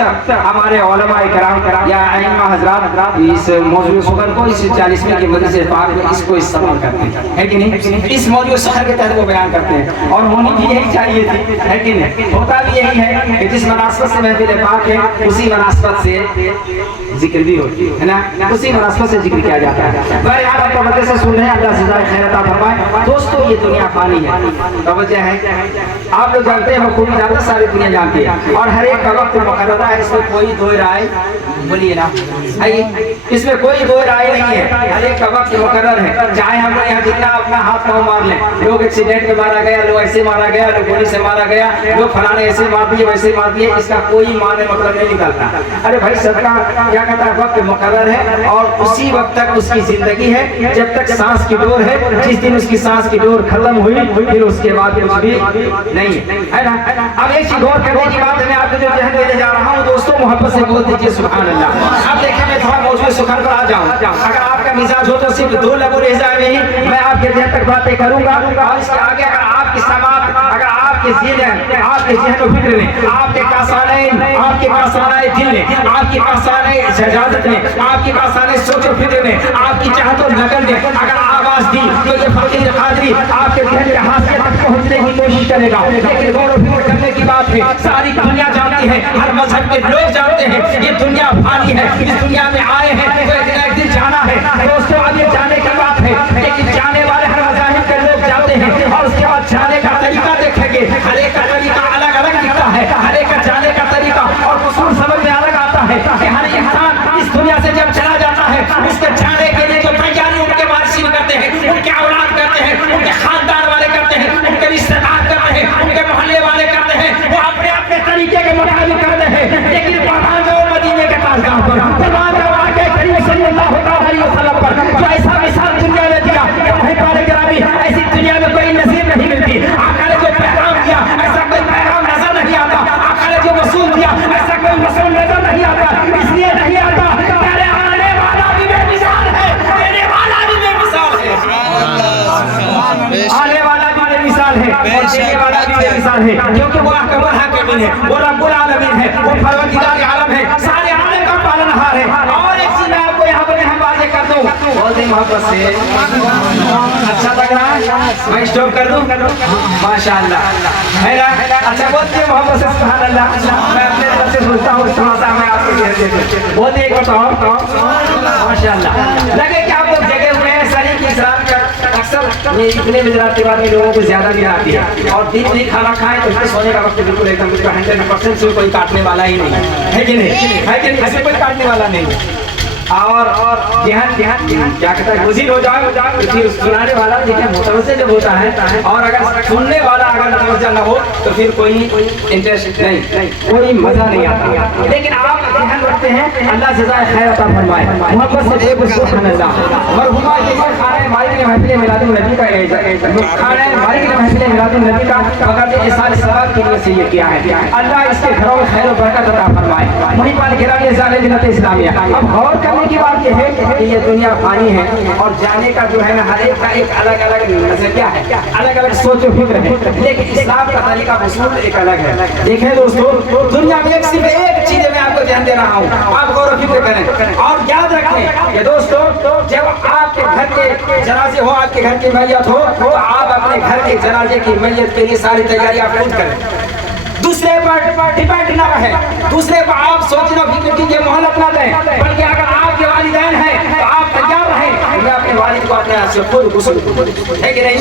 अक्सर हमारे उलमा इकराम या अइम्मा हजरात इस मौजूद सुखर को इस 40वें की मदद से पाक में इसको इस्तेमाल करते हैं, है कि नहीं? इस मौजूद सुखर के तहत वो बयान करते हैं और होनी भी यही चाहिए थी, है कि नहीं? होता भी यही है कि जिस मुनासबत से महफिल पाक है उसी मुनासबत से जिक्र भी होती है ना, उसी मुनासबत से जिक्र किया जाता है। बहरहाल आप तवज्जो से सुन रहे हैं, अल्लाह सदा खैर अता फरमाए। दोस्तों ये दुनिया फानी है, तवज्जो है, आप लोग जानते हैं, खूब जानते, सारी दुनिया जानती है और हर एक का वक्त मुकर्रर है, इसमें कोई दो राय बोलिए ना, इसमें कोई दो राय नहीं है, हर एक का वक्त मुकर्रर है। चाहे हम यहाँ जितना अपना हाथ पाँव मार लें, लोग एक्सीडेंट में मारा गया, लोग ऐसे मारा गया, लोग गोली से मारा गया, लोग फलाने ऐसे मार दिए वैसे मार दिए, इसका कोई माने मतलब नहीं निकलता। अरे भाई सबका क्या कहता है, वक्त मुकर्रर है और उसी वक्त तक उसकी जिंदगी है, जब तक सांस की डोर है। जिस दिन उसकी सांस की डोर खत्म हुई फिर उसके बाद कुछ भी नहीं है ना। अब एक चीज गौर करने की बात है, मैं आपको जो जहन देने जा रहा हूँ दोस्तों, मोहब्बत से बोल दीजिए सुभान अल्लाह। अब देखिए मैं थोड़ा मौजूद सुखर पर आ जाऊँ, अगर आपका मिजाज हो तो सिर्फ 2 लबो रेज़ा में ही मैं आपके जहन तक बातें करूंगा और इसके आगे अगर आपकी समात, अगर आपके ज़हन, आपके ज़हन और फिक्र ने, आपके कासाने दिल ने, आपकी कासाने इजाजत ने, आपकी कासाने सोच और फिक्र ने, आपकी चाहत और नकल ने अगर आवाज दी तो ये फकीर कादरी आपके जहन के हाशिए तक पहुंचने की कोशिश करेगा। लेकिन गौर और फिक्र करने की बात है, सारी दुनिया जानती है, हर मजहब के लोग जानते हैं ये दुनिया फानी है, इस दुनिया में आए हैं तो एक दिन जाना है। दोस्तों अब ये जाने की बात है, लेकिन जाने वाले हर मज़ाहिब के लोग जाते हैं और उसके बाद जाने का तरीका देखेंगे, हर एक का तरीका अलग अलग दिखता है, हर एक का जाने का तरीका और उसूल समझ में अलग आता है कि हर इंसान इस दुनिया से जब चला जाता है उसके जाने के लिए जो तैयारी उनके वारिसीन करते हैं, उनके औलाद करते हैं, उनके खानदान वाले करते हैं, उनके रिश्तेदार करते हैं, उनके मोहल्ले वाले करते हैं, वो अपने अपने तरीके के मुताबिक करते हैं। लेकिन कुर्बान जाओ मदीने के ताजदार पर, कुर्बान जाओ आके करीम सल्लल्लाहु अलैहि वसल्लम पर, जो ऐसा मिसाल दुनिया ने दिया ऐसी दुनिया में कोई नसीब नहीं मिलती। आका ने जो पैगाम दिया ऐसा कोई पैगाम नजर नहीं आता, आका ने जो वसूल दिया ऐसा कोई वसूल नजर नहीं आता, इसलिए नहीं आता तेरे आने वाला भी बेमिसाल है, देने वाला भी बेमिसाल है, आने वाला भी बेमिसाल है और देने वाला भी बेमिसाल है, क्योंकि वो अकबर हाकिम है, वो रब्बुल आलमीन है, वो परवरदिगार आलम है, सारे आलम का पालनहार है। और एक चीज मैं आपको यहाँ पर हम वाज़ेह कर दूं, बहुत ही मोहब्बत से, अच्छा लग रहा है, मैं स्टॉप कर दूं, माशाअल्लाह है ना, अच्छा बहुत ही मोहब्बत से सुभान अल्लाह। मैं अपने तरफ से सोचता हूँ थोड़ा सा मैं आपको बहुत ही माशाअल्लाह लगे कि आप लोग जगह हुए हैं सरी की सलाम कर। अक्सर ये इतने गुजरात के बाद में लोगों को ज्यादा नींद आती है और दिन भी खाना खाएं तो इसमें सोने का वक्त बिल्कुल एकदम 100% से कोई काटने वाला ही नहीं है कि नहीं, है कि नहीं, ऐसे कोई काटने वाला नहीं। और ध्यान क्या कहता है, मुझे हो जाओ फिर सुनाने वाला देखिए मुतवज्जे जब होता है और अगर सुनने वाला अगर मुतवज्जा ना हो तो फिर कोई इंटरेस्ट नहीं, कोई मजा नहीं आता। लेकिन आप ध्यान रखते हैं, अल्लाह जज़ाए खैर अता फरमाए, मोहब्बत से एक सुभान अल्लाह। मरहुमा के खाने मालिक ने महफिल मिलादुन नबी का खाने मालिक ने महफिल मिलादुन नबी का फकत इसाल सवाब के लिए से ये किया है। अल्लाह इसके घरों में खैर और बरकत अता फरमाए। वहीं पर गिरामी ज़ाले जिन्नत इस्लामिया। अब गौर करने की बात यह है कि ये दुनिया फानी है और जाने का जो है ना हर एक का एक अलग अलग नजरिया है, अलग अलग सोच और फिक्र है, लेकिन इस्लाम का तरीका वसूल एक अलग है। देखें दोस्तों, दुनिया में सिर्फ एक चीज मैं आपको ध्यान दे रहा हूँ, आप गौर और फिक्र करें और याद रखें कि दोस्तों जब आपके घर के जनाजे हो, आपके घर की मैयत हो तो आप अपने घर के जनाजे की मैयत के लिए सारी तैयारी आप खुद करें, दूसरे पर डिपेंड ना रहे, दूसरे पर आप सोचना फिक्र कीजिए मोहल अपना दें, बल्कि अगर आपके वालिदैन हैं तो आप तैयार रहें मैं अपने वालिद को अपने हाथ से खुद गुस्ल है कि नहीं,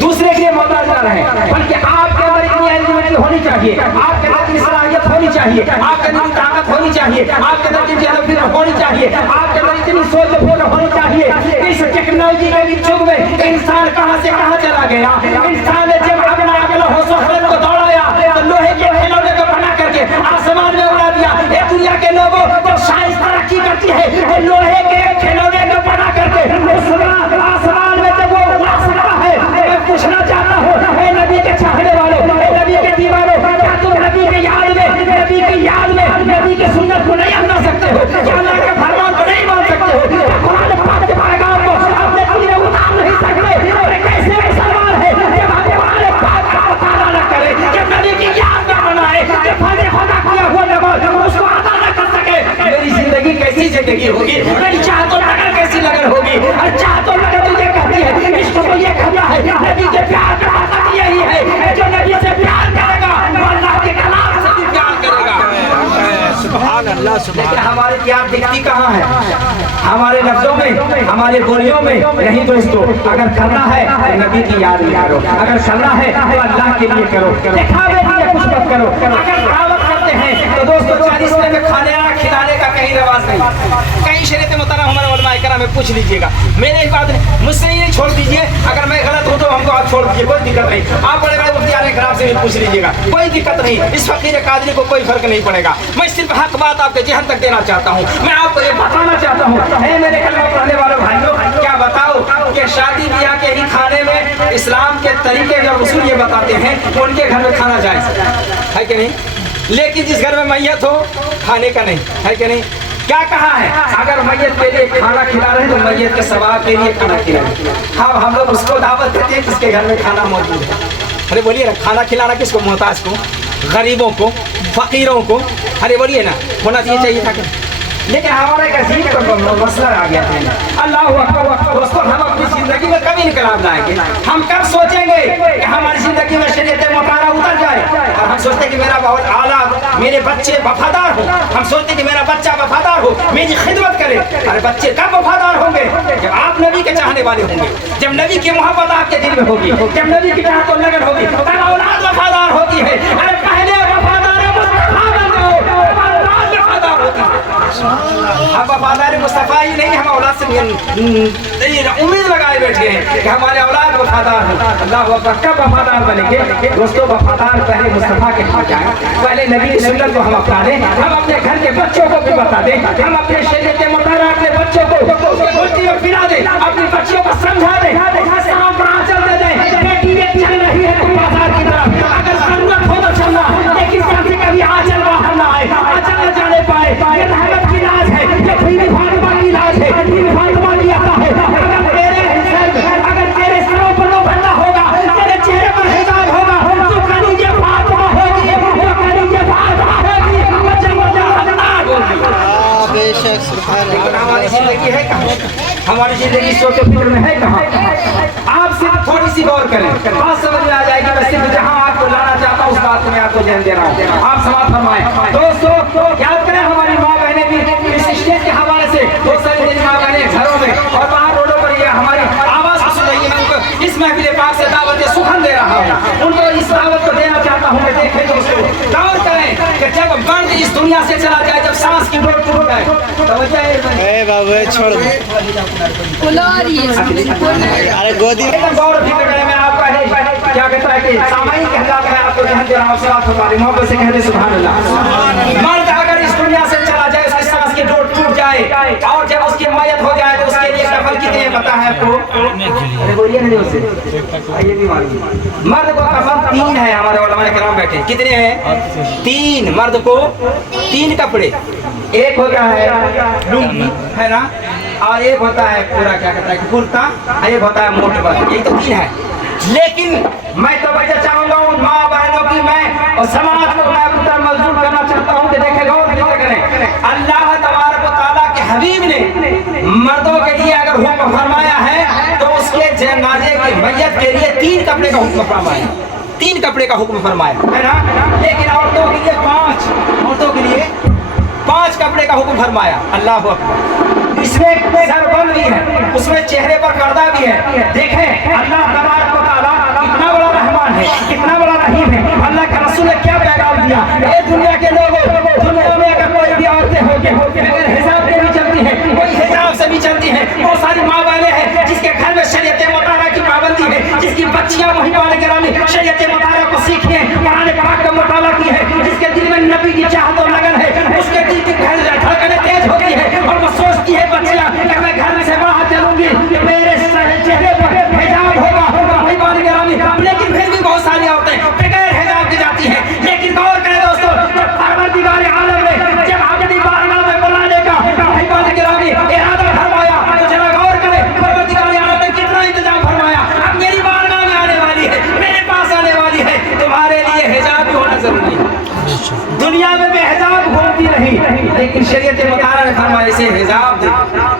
दूसरे के लिए मोहताज ना रहें, बल्कि आपके अंदर इतनी एलिजिबिलिटी होनी चाहिए, आपके अंदर इतनी सलाहियत होनी चाहिए, आपके अंदर ताकत होनी चाहिए, आपके अंदर इतनी फिक्र होनी चाहिए, आपके अंदर इतनी सोच फिक्र होनी चाहिए। इस टेक्नोलॉजी के युग में इंसान कहां से कहां चला गया, इंसान ने जब अपना अगला होशो को दौड़ाया तो लोहे के खिलौने को बना करके आसमान में उड़ा दिया। ये दुनिया के लोगों तो साइंस तरक्की करती है, लोहे के खिलौने को बना करके आसमान में जब वो उड़ा है, मैं पूछना चाहता हूँ नबी के चाहने वालों, नबी के दीवारों, क्या तुम नबी के याद में नबी के सुन्नत को नहीं अपना सकते हो, क्या अल्लाह के फरमान को नहीं मान सकते हो, कुरान पाक के पैगाम को अपने दिल में उतार नहीं सकते? और कैसे सवाल है जब हम कुरान पाक का मुताला न करें, जब नबी की याद न बनाए, जब फर्ज खुदा किया हुआ नमाज जिंदगी होगी, मेरी चाह तो लगन कैसी लगन होगी। और चाह तो लगन तो ये कहती है, इश्क तो ये कहता है, नबी के प्यार का मतलब यही है, जो नबी से प्यार करेगा वो अल्लाह के कलाम से भी प्यार करेगा। सुभान अल्लाह, लेकिन हमारी प्यार दिखती कहाँ है? हमारे लफ्जों में, हमारे बोलियों में नहीं दोस्तों। अगर करना है तो नबी की याद में करो, अगर करना है तो अल्लाह के लिए करो, दिखावे के लिए कुछ मत करो। अगर दावत करते हैं तो दोस्तों 40 में खाने खिलाने का कहीं रवाज नहीं, कहीं शरीयत मुहतरम हमारे उलमा इकराम में पूछ लीजिएगा। मेरे एक बात मुझसे ही नहीं छोड़ दीजिए, अगर मैं गलत हूँ तो हमको आप छोड़ दीजिए, कोई दिक्कत नहीं। आप बड़े बड़े मुफ्तियान इकराम से भी पूछ लीजिएगा, कोई दिक्कत नहीं। इस फकीर कादरी को कोई फर्क नहीं पड़ेगा। मैं सिर्फ हक बात आपके जहन तक देना चाहता हूँ। मैं आपको ये बताना चाहता हूँ, है मेरे कलमा पढ़ने वाले भाइयों, क्या बताओ कि शादी ब्याह के ही खाने में इस्लाम के तरीके जो उसूल ये बताते हैं उनके घर में खाना जायज़ है कि नहीं? लेकिन जिस घर में मैयत हो खाने का नहीं है कि नहीं? क्या कहा है? अगर मैयत के लिए खाना खिला रहे हैं तो मैयत के सवाब के लिए खाना खिला रहे हैं। हम लोग उसको दावत देते हैं किसके घर में खाना मौजूद है। अरे बोलिए ना, खाना खिलाना किसको? मोहताज को, गरीबों को, फकीरों को। अरे बोलिए ना, होना चाहिए था कि? लेकिन हमारा एक अजीब मसला आ गया है। अल्लाह अकबर दोस्तों, हम अपनी जिंदगी में कभी इनकलाब लाएंगे? हम कब सोचेंगे कि हमारी जिंदगी में शरीयत मुतारा उतर जाए और हम सोचते कि मेरा बहुत आला, मेरे बच्चे वफादार हो, हम सोचते कि मेरा बच्चा वफादार हो, मेरी खिदमत करे। अरे बच्चे कब वफादार होंगे? जब आप नबी के चाहने वाले होंगे, जब नबी की मोहब्बत आपके दिल में होगी, जब नबी की चाहत और लगन होगी, तब औलाद वफादार होती है। अरे पहले वफादार है मुस्तफा बनो, औलाद वफादार होती है। हम वफादार मुस्तफा ही नहीं, हम औलाद से उम्मीद लगाए बैठे हैं कि हमारे औलाद वफादार हैं। अल्लाह कब वफादार बनेंगे? दोस्तों वफादार पहले मुस्तफा के पास जाए, पहले नबी की सुन्नत को हम अपना दें, हम अपने घर के बच्चों को भी बता दें, हम अपने शरीयत के मुताबिक अपने बच्चों को उल्टी में फिरा दें, अपनी बच्चियों को समझा दें, चल दे दें, बेटी चल रही है तुम बाजार की तरफ, अगर जरूरत हो तो चलना, लेकिन साथी कभी आंचल बाहर ना आए, आंचल न जाने पाए। ये रहमत की लाज है, ये बीवी फातिमा की लाज है, बीवी फातिमा की अता है। अगर तेरे सरों पर वो बंदा होगा, तेरे चेहरे पर हिजाब होगा, तो कलीजे फातिमा होगी, वो कलीजे फातिमा होगी, बेशक। सुभान अल्लाह। हमारी जिंदगी है कहाँ? हमारी जिंदगी सोचो फिक्र में है कहाँ? आप सिर्फ थोड़ी सी गौर करें, बात समझ में आ जाएगी। मैं सिर्फ जहाँ आपको लाना चाहता हूँ उस बात को मैं आपको ध्यान दे रहा हूँ, आप समाप्त फरमाएं। दोस्तों याद करें, हमारी माँ बहनें भी इस स्टेज के हवाले से बहुत सारी मेरी माँ बहनें घरों में और बाहर रोडों पर ये हमारी आवाज़ को सुन रही है। मैं उनको इस महफिल पाक से दावत सुखन दे रहा हूँ, उनको इस दावत को देना चाहता हूँ। मैं देखें दोस्तों, गौर करें कि जब मर्द इस दुनिया से चला जाए, जब सांस की डोर टूट जाए, बाबू छोड़ दो, अरे गोदी गौर भी करें। मैं आपका क्या कहता है कि सामायिक कहता है, मैं आपको ध्यान दे रहा हूँ, सलात हमारी मोहब्बत से कहते सुभान अल्लाह। मर्द अगर इस दुनिया से चला जाए, उसकी सांस की डोर टूट जाए और जब उसकी मैयत हो जाए तो उसके लिए कफन कितने हैं पता है आपको? अरे बोलिए नहीं उससे, ये भी मालूम। मर्द को कफन 3 है, हमारे उलमा किराम बैठे, कितने हैं? 3। मर्द को 3 कपड़े, एक होता है लुंगी है ना, और एक होता है पूरा क्या कहता है कुर्ता, एक होता है मोट बस, ये तो 3 है। लेकिन मैं तो वजह चाहूंगा उन माँ बहनों की, मैं और समाज को मैं अपनी तरफ मजबूर करना चाहता हूँ कि देखें गौर करें, अल्लाह तबारक व तआला के हबीब ने मर्दों के लिए अगर हुक्म फरमाया है तो उसके जनाजे की मैयत के लिए 3 कपड़े का हुक्म फरमाया, 3 कपड़े का हुक्म फरमाया है ना। लेकिन औरतों के लिए 5, औरतों के लिए 5 कपड़े का हुक्म फरमाया। अल्लाह अकबर। इसमें सरबंद भी है, उसमें चेहरे पर पर्दा भी है। देखें अल्लाह तबारक व तआला कितना बड़ा रहमान है, कितना बड़ा रहीम है। अल्लाह का रसूल ने क्या पैगाम दिया? ये दुनिया के लोगों, दुनिया में अगर कोई भी औरतें होंगी अगर हिसाब से भी चलती है, कोई हिजाब से भी चलती है, बहुत सारी माँ बहनें हैं जिसके घर में शरीयत मुतारा की पाबंदी है, जिसकी बच्चियां वही वाले गिरामी शरीयत मुतारा को सीखी है, कुरान पाक का मुताला की है, जिसके दिल में नबी की चाहत और लगन है, उसके दिल की धड़कनें तेज होती है और वो सोचती है बच्चियां कि मैं घर से बाहर चलूंगी तो मेरे चेहरे पर हिजाब होगा, वही वाले गिरामी। लेकिन फिर भी बहुत सारी औरतें बगैर हिजाब की जाती हैं। लेकिन गौर करें दोस्तों, जब परवरदिगार आलम ने जब अपनी बारगाह में बुलाने का वही वाले गिरामी इरादा फरमाया तो जरा गौर करें, परवरदिगार आलम ने कितना इंतजाम फरमाया। अब मेरी बारगाह में आने वाली है, मेरे पास आने वाली है, तुम्हारे लिए हिजाब भी होना जरूरी है। दुनिया में बेहिजाब घूमती रही, लेकिन शरीयत मुतारा ने फरमाया इसे हिजाब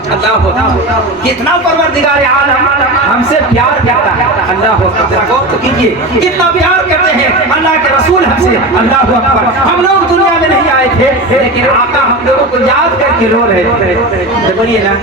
अल्लाह अकबर, कितना परवरदिगार आलम हमसे प्यार करता है। अल्लाह अकबर, गौर तो कीजिए कितना प्यार करते हैं अल्लाह के रसूल हमसे। अल्लाह अकबर, हम लोग दुनिया में नहीं आए थे, लेकिन आका हम लोगों को याद करके रो रहे थे। बोलिए ना।